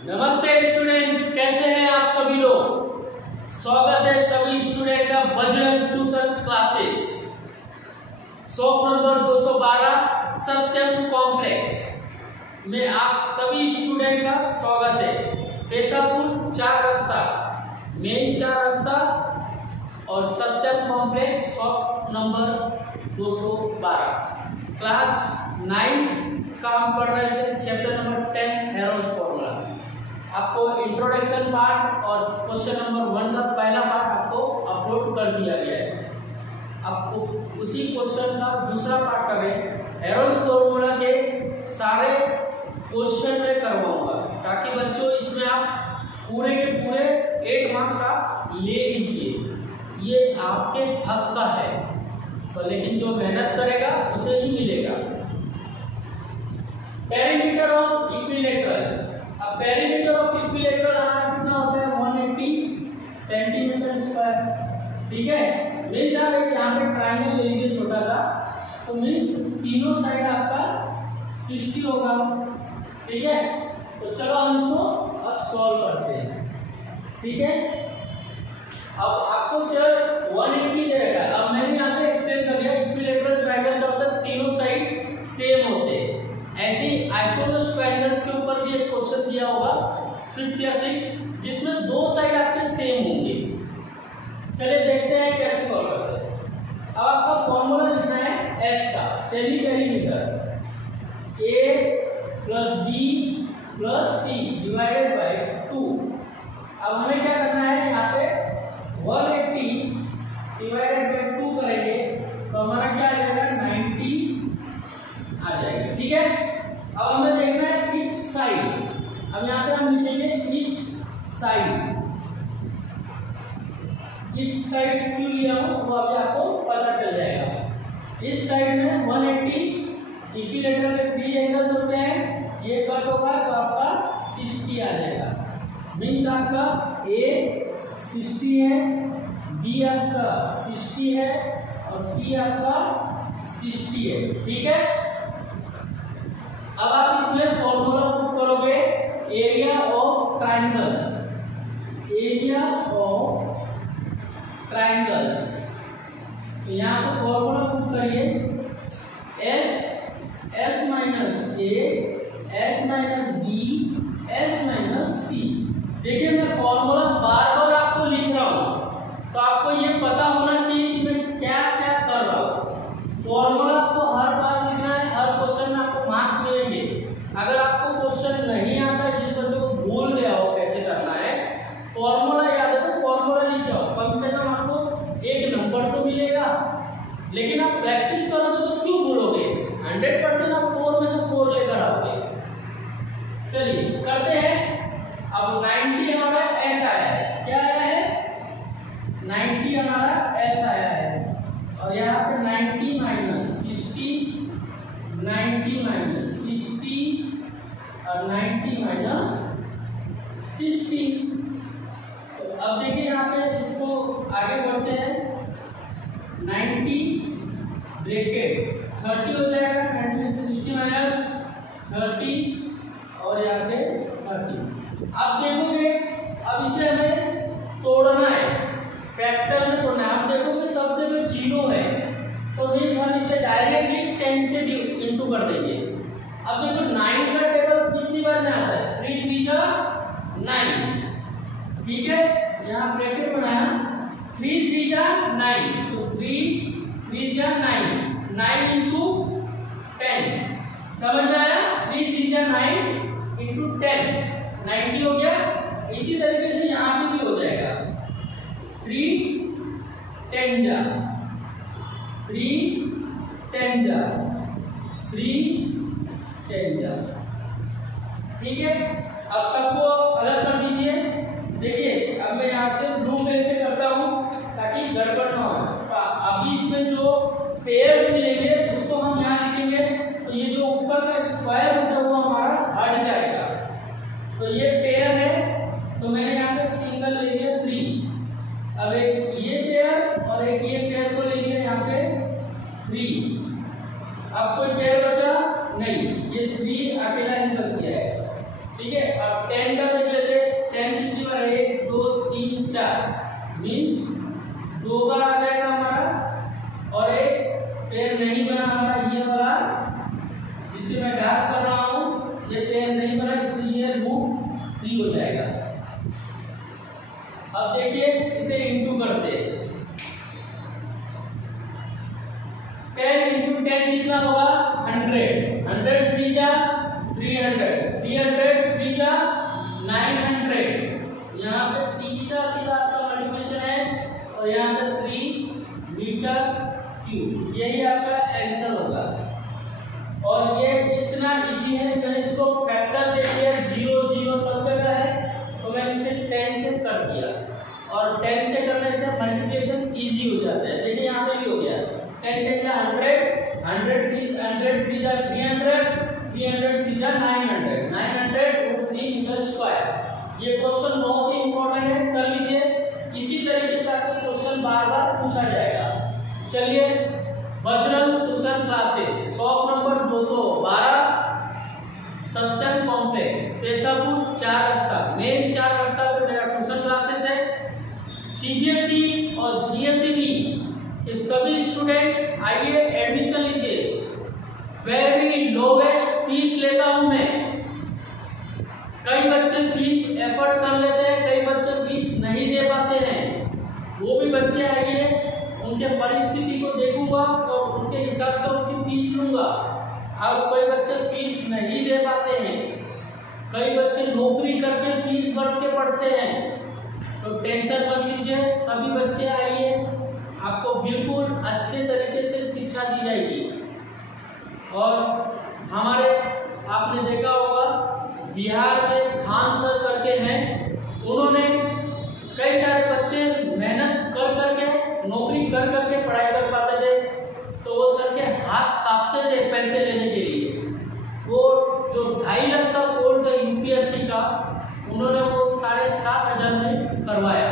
नमस्ते स्टूडेंट, कैसे हैं आप सभी लोग। स्वागत है सभी स्टूडेंट का Bajrang tuition classes shop number 212 सत्यम कॉम्प्लेक्स में आप सभी स्टूडेंट का स्वागत है। पेतापुर 4 रास्ता, मेन 4 रास्ता और सत्यम कॉम्प्लेक्स शॉप नंबर 212 क्लास 9 काम पढ़ रहे थे। Chapter number 10 Harold's formula. आपको इंट्रोडक्शन पार्ट और क्वेश्चन नंबर 1 का पहला पार्ट आपको अपलोड कर दिया गया है। आपको उसी क्वेश्चन का दूसरा पार्ट कर रहे हैं। हेरोल्ड्स फॉर्मूला के सारे क्वेश्चन में करवाऊंगा ताकि बच्चों इसमें आप पूरे के पूरे 8 मार्क्स आप ले लीजिए। ये आपके हक का है, तो लेकिन जो मेहनत करेगा उसे ही मिलेगा। Perimeter of equilateral. अब पेरीमीटर ऑफ इक्विलेटरल कितना होता है 180 सेंटीमीटर स्क्वायर। ठीक है, मीन्स आप एक यहाँ पे ट्राइंगल ले लीजिए छोटा सा, तो मीन्स तीनों साइड आपका 60 होगा। ठीक है, तो चलो हम इसको अब सॉल्व करते हैं। ठीक है, अब आपको क्या 180 दे रखा है। अब मैंने यहाँ पे एक्सप्लेन कर दिया इक्विलेटरल ट्राइंगल का मतलब तीनों साइड सेम होते हैं। ऐसे ही आइसोसेलेस ट्राइंगल्स के ऊपर भी एक क्वेश्चन दिया होगा 5th या 6th जिसमें दो साइड आपके सेम होंगे। चलिए देखते हैं कैसे सॉल्व करते हैं। अब आपका फॉर्मूला लिखना है एस का, semi perimeter a + b + c divided by 2। अब हमें क्या करना है, यहाँ पे 180 डिवाइडेड बाय 2 करेंगे तो हमारा क्या आ जाएगा 90 आ जाएगा। ठीक है, अब हमें देखना है ईच साइड। अब यहाँ पे हम लिखेंगे ईच साइड। ईच साइड क्यों लिया हूं वो अभी आपको पता चल जाएगा। इस साइड में 180 इक्विलेटरल के 3 एंगल्स होते हैं, ये कट होगा तो आपका 60 आ जाएगा। मीन्स आपका A 60 है, B आपका 60 है और C आपका 60 है। ठीक है, अब आप इसमें फॉर्मूला पुट करोगे area of triangles. Area of triangles, तो यहाँ पर फॉर्मूला पुट करिए S - A S - B S - C। देखिए मैं फॉर्मूला बार बार आपको लिख रहा हूँ तो आपको ये पता होना चाहिए कि मैं क्या क्या कर रहा हूँ। फॉर्मूला आपको हर बार लिखना है, हर क्वेश्चन में आपको मार्क्स मिलेंगे। अगर आपको क्वेश्चन नहीं आता है, जिस बच्चों को भूल गया हो कैसे करना है, फॉर्मूला याद है तो फॉर्मूला लिख जाओ, कम से कम आपको 1 नंबर तो मिलेगा। लेकिन आप प्रैक्टिस करोगे तो क्यों भूलोगे, 100% आप 4 में से 4 लेकर आओगे। चलिए करते हैं। अब 90 हमारा ऐसा आया है, क्या आया है 90 हमारा ऐसा आया है और यहाँ पे 90 - 60 90 - 60 और 90 - 60। तो अब देखिए यहाँ पे इसको आगे बढ़ते हैं। 90 ब्रैकेट 30 हो जाएगा, 90 में से 60 - 30 और यहाँ पे 30। अब देखोगे अब इसे हमें तोड़ना है, फैक्टर में तोड़ना है। आप देखोगे सब जगह 0 है तो मीन्स हम इसे डायरेक्टली 10 से इंटू कर देंगे। अब देखो 9 का टेबल कितनी बार में आता है 3 3 जा 9। ठीक है, यहाँ ब्रैकेट बनाया 3 3 जा 9, तो 3 3 जा 9 9 इंटू 10। समझ में आया, 3 3 जा 9 इंटू 10 90 हो गया। इसी तरीके से यहाँ पे भी हो जाएगा 3 10 जा 3 10 जा 3 10 जा। ठीक है, अब सबको अलग कर दीजिए। देखिए अब मैं यहाँ से ब्लू पेन से करता हूँ ताकि गड़बड़ ना हो। अभी इसमें जो पेयर्स मिलेंगे उसको हम यहाँ लिखेंगे, तो ये जो ऊपर का स्क्वायर होता है वो हमारा हट जाएगा। तो ये पेयर है तो मैंने यहाँ पे सिंगल ले लिया 3। अब एक ये पेयर और एक ये पेयर को ले लिया यहाँ पे 3। अब कोई पेयर बचा नहीं, ये 3 अकेला ही बच गया है। ठीक है, अब 10 का देख लेते हैं। 10 कितनी बार, 1 2 3 4 मीन्स 2 बार आ जाएगा हमारा। और एक पेयर नहीं बना हमारा ये वाला, जिससे मैं डार्क कर रहा हूँ, ये पेयर नहीं बना, इसलिए ये रूट 3 हो जाएगा। अब देखिए इसे इंटू करते हैं। 10 इंटू 10 कितना होगा, 100। 100 3 जा 300, 300 3 जा 900। यहाँ पे सीधा सीधा आपका मल्टीप्लिकेशन है और यहाँ पे 3 मीटर क्यूब, यही आपका आंसर होगा। और ये इतना इजी है, मैंने इसको फैक्टर दे दिया, 0 0 सब जगह है, तो मैंने इसे 10 से कर दिया। और 10 से करने से मल्टीप्लिकेशन इजी हो जाता है। देखिए यहाँ पे भी हो गया, 10 10 जा 100, 100 3 जा 300, 300 3 जा 900, 900 रूट 3 मीटर स्क्वायर। ये क्वेश्चन बहुत ही इंपॉर्टेंट है, कर लीजिए। इसी तरीके से आपको क्वेश्चन बार बार पूछा जाएगा। चलिए, Bajrang tuition classes, shop number 212, सत्यम कॉम्प्लेक्स, पेतापुर 4 रास्ता, मेन 4 रास्ता पे मेरा ट्यूशन क्लासेस है। सीबीएसई और जीएसई के सभी स्टूडेंट आइए एडमिशन लीजिए। वेरी लोवेस्ट फीस लेता हूं मैं। कई बच्चे फीस एफर्ट कर लेते हैं, कई बच्चे फीस नहीं दे पाते हैं। वो भी बच्चे आइए, उनके परिस्थिति को देखूंगा और उनके हिसाब से उनकी फीस लूंगा। और कोई बच्चे फीस नहीं दे पाते हैं, कई बच्चे नौकरी करके फीस भर के पढ़ते हैं, तो टेंशन मत लीजिए। सभी बच्चे आइए, आपको बिल्कुल अच्छे तरीके से शिक्षा दी जाएगी। और हमारे आपने देखा होगा बिहार में खान सर करके हैं, उन्होंने कई सारे बच्चे मेहनत कर करके नौकरी कर करके पढ़ाई कर पाते थे, तो वो सर के हाथ कांपते थे पैसे लेने के लिए। वो जो 2.5 लाख का कोर्स है यूपीएससी का, उन्होंने वो 7,500 में करवाया।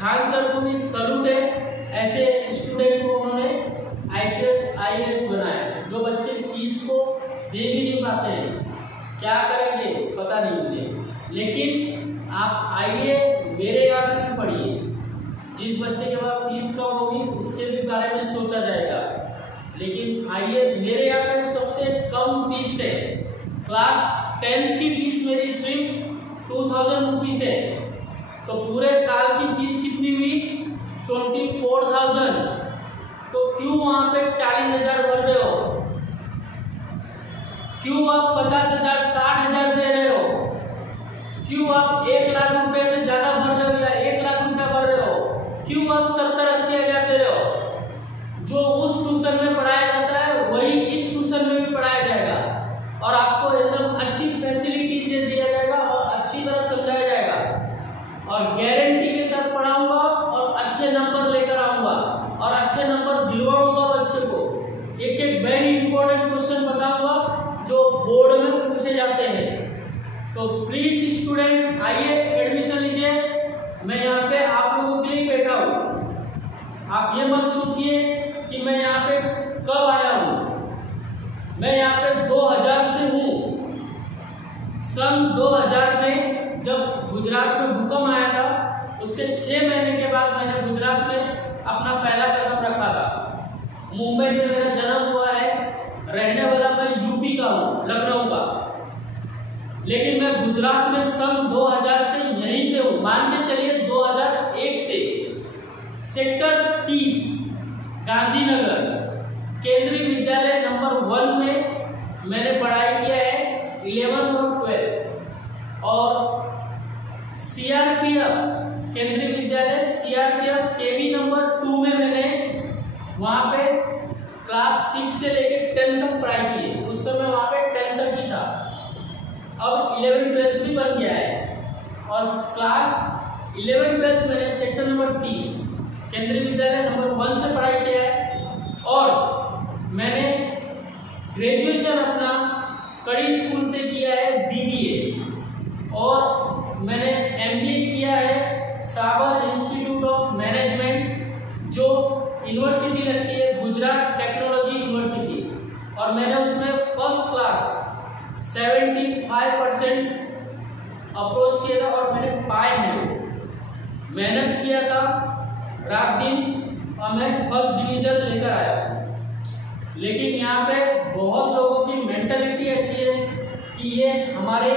खान सर को भी सलूट है, ऐसे स्टूडेंट को उन्होंने आईपीएस आईएएस बनाया। जो बच्चे फीस को दे भी नहीं पाते हैं, क्या करेंगे पता नहीं मुझे, लेकिन आप आइए मेरे यहाँ पे भी पढ़िए। जिस बच्चे के पास फीस कम होगी उसके भी बारे में सोचा जाएगा, लेकिन आइए मेरे यहाँ पे सबसे कम फीस है। क्लास 10th की फीस मेरी सिर्फ 2000 रुपीज है, तो पूरे साल की फीस कितनी हुई, 24,000। तो क्यों वहां पे 40,000 भर रहे हो, क्यों आप 50,000 60,000 दे रहे हो, क्यों आप 1 लाख रुपए से ज्यादा भर रहे हो या 1 लाख रुपया भर रहे हो, क्यों आप 70-80 हजार दे रहे हो। जो उस ट्यूशन में पढ़ाया जाता है वही इस ट्यूशन में भी पढ़ाया जाएगा और आपको एकदम अच्छी फैसिलिटी दे दिया जाएगा और अच्छी तरह समझाया जाएगा और गारंटी के साथ पढ़ाऊंगा और अच्छे नंबर लेकर आऊंगा और अच्छे नंबर दिलवाऊंगा बच्चे को। एक एक वेरी इंपॉर्टेंट क्वेश्चन बताऊंगा जो बोर्ड में पूछे जाते हैं। तो प्लीज स्टूडेंट आइए एडमिशन लीजिए। मैं यहाँ पे आप लोगों के लिए बैठा हूँ। आप ये मत सोचिए कि मैं यहाँ पे कब आया हूँ। मैं यहाँ पे 2000 से हूँ। सन 2000 में जब गुजरात में भूकंप आया था, उसके 6 महीने के बाद मैंने गुजरात में अपना पहला कदम रखा था। मुंबई में मेरा जन्म हुआ है, रहने वाला मैं यूपी का हूँ, लखनऊ का, लेकिन मैं गुजरात में सन 2000 से यहीं पे हूँ। मान के चलिए 2001 से सेक्टर 30 गांधीनगर केंद्रीय विद्यालय नंबर 1 में मैंने पढ़ाई किया है 11th और 12th। और सीआरपीएफ केंद्रीय विद्यालय सीआरपीएफ केवी नंबर 2 में मैंने वहां पे क्लास 6 से लेकर 10 तक पढ़ाई की है। उस समय वहां पे 10 तक ही था, अब 11th 12th भी बन गया है। और क्लास 11th 12th मैंने सेक्टर नंबर 30 केंद्रीय विद्यालय नंबर 1 से पढ़ाई किया है। और मैंने ग्रेजुएशन अपना कड़ी स्कूल से किया है बीबीए, और मैंने एमबीए किया है साबर इंस्टीट्यूट ऑफ मैनेजमेंट, जो यूनिवर्सिटी लगती है गुजरात टेक्नोलॉजी यूनिवर्सिटी, और मैंने उसमें फर्स्ट क्लास 75% अप्रोच किया था और मैंने पाए हैं। मेहनत किया था रात दिन और मैं फर्स्ट डिवीजन लेकर आया। लेकिन यहाँ पे बहुत लोगों की मेंटालिटी ऐसी है कि ये हमारे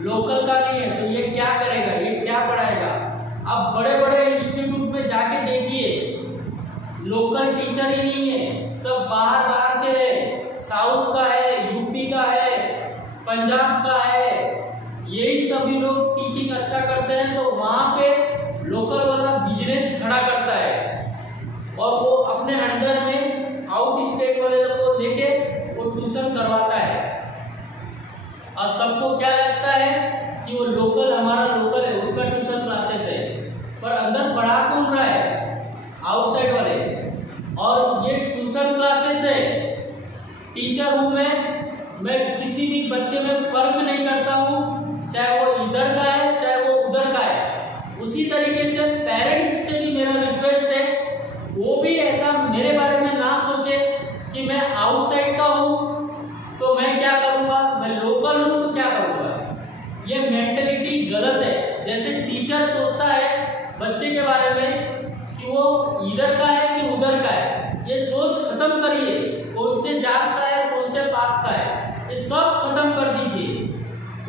लोकल का नहीं है तो ये क्या करेगा, ये क्या पढ़ाएगा। अब बड़े बड़े इंस्टीट्यूट में जाके देखिए, लोकल टीचर ही नहीं है, सब बाहर बाहर के है, साउथ का है, यूपी का है, पंजाब का है, यही सभी लोग टीचिंग अच्छा करते हैं। तो वहाँ पे लोकल वाला बिजनेस खड़ा करता है और वो अपने अंडर में आउट स्टेट वाले लोग को लेके वो ट्यूशन करवाता है। और सबको क्या लगता है कि वो लोकल, हमारा लोकल है, उसका ट्यूशन क्लासेस है, पर अंदर पढ़ा कौन रहा है? आउटसाइड वाले। और ये ट्यूशन क्लासेस है, टीचर हूँ मैं किसी भी बच्चे में फर्क नहीं करता हूँ, चाहे वो इधर का है चाहे वो उधर का है। उसी तरीके से पेरेंट्स से भी मेरा रिक्वेस्ट है, वो भी ऐसा मेरे बारे में ना सोचे कि मैं आउटसाइड का हूँ तो मैं क्या करूँगा, मैं लोकल हूँ तो क्या करूँगा। ये मेंटलिटी गलत है। जैसे टीचर सोचता है बच्चे के बारे में कि वो इधर का है कि उधर का है, ये सोच खत्म करिए। कौन से जात का है, कौन से पाक का है, ये सब खत्म कर दीजिए।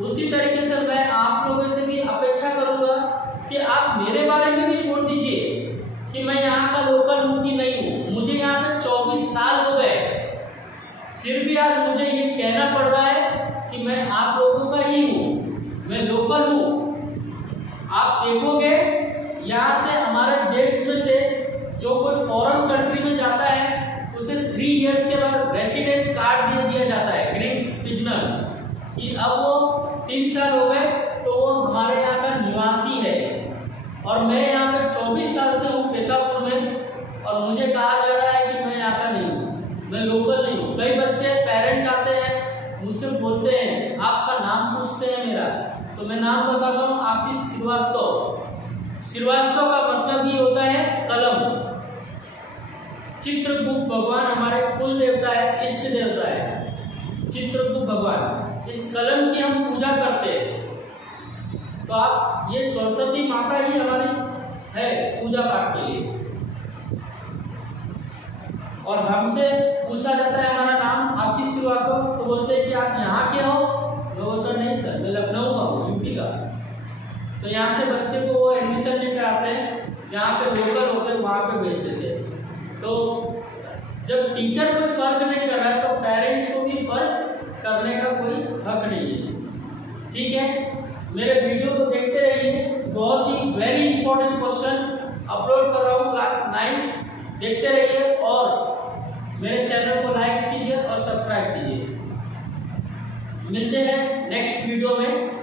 उसी तरीके से मैं आप लोगों से भी अपेक्षा करूंगा कि आप मेरे बारे में भी छोड़ दीजिए कि मैं यहाँ का लोकल हूँ कि नहीं हूँ। मुझे यहाँ पे 24 साल हो गए, फिर भी आज मुझे ये कहना पड़ रहा है कि मैं आप लोगों का ही हूँ, मैं लोकल हूँ। आप देखोगे यहाँ से हमारे देश में से जो कोई फॉरेन कंट्री में जाता है उसे 3 इयर्स के बाद रेसिडेंट कार्ड दे दिया जाता है, ग्रीन सिग्नल, कि अब वो 3 साल हो गए तो वो हमारे यहाँ का निवासी है। और मैं यहाँ पे 24 साल से हूँ पेतापुर में और मुझे कहा जा रहा है कि मैं यहाँ का नहीं हूँ, मैं लोकल नहीं हूँ। कई बच्चे पेरेंट्स आते हैं मुझसे बोलते हैं, आपका नाम पूछते हैं मेरा, तो मैं नाम बताता हूँ, आशीष श्रीवास्तव। श्रीवास्तव का मतलब ही होता है कलम। चित्रगुप्त भगवान हमारे कुल देवता है, इष्ट देवता है चित्रगुप्त भगवान। इस कलम की हम पूजा करते हैं। तो आप ये सरस्वती माता ही हमारी है पूजा पाठ के लिए। और हमसे पूछा जाता है हमारा नाम आशीष श्रीवास्तव, तो बोलते हैं कि आप यहाँ के हो? मैं बोलता नहीं सर, मैं लखनऊ का हूँ, यूपी का। तो यहाँ से बच्चे को वो एडमिशन लेकर आते हैं, जहाँ पे लोकल होते हैं वहाँ पे भेज देते हैं। तो जब टीचर कोई फर्क नहीं कर रहा है तो पेरेंट्स को भी फर्क करने का कोई हक नहीं है। ठीक है, मेरे वीडियो को देखते रहिए, बहुत ही वेरी इंपॉर्टेंट क्वेश्चन अपलोड कर रहा हूँ क्लास 9, देखते रहिए और मेरे चैनल को लाइक कीजिए और सब्सक्राइब कीजिए। मिलते हैं नेक्स्ट वीडियो में।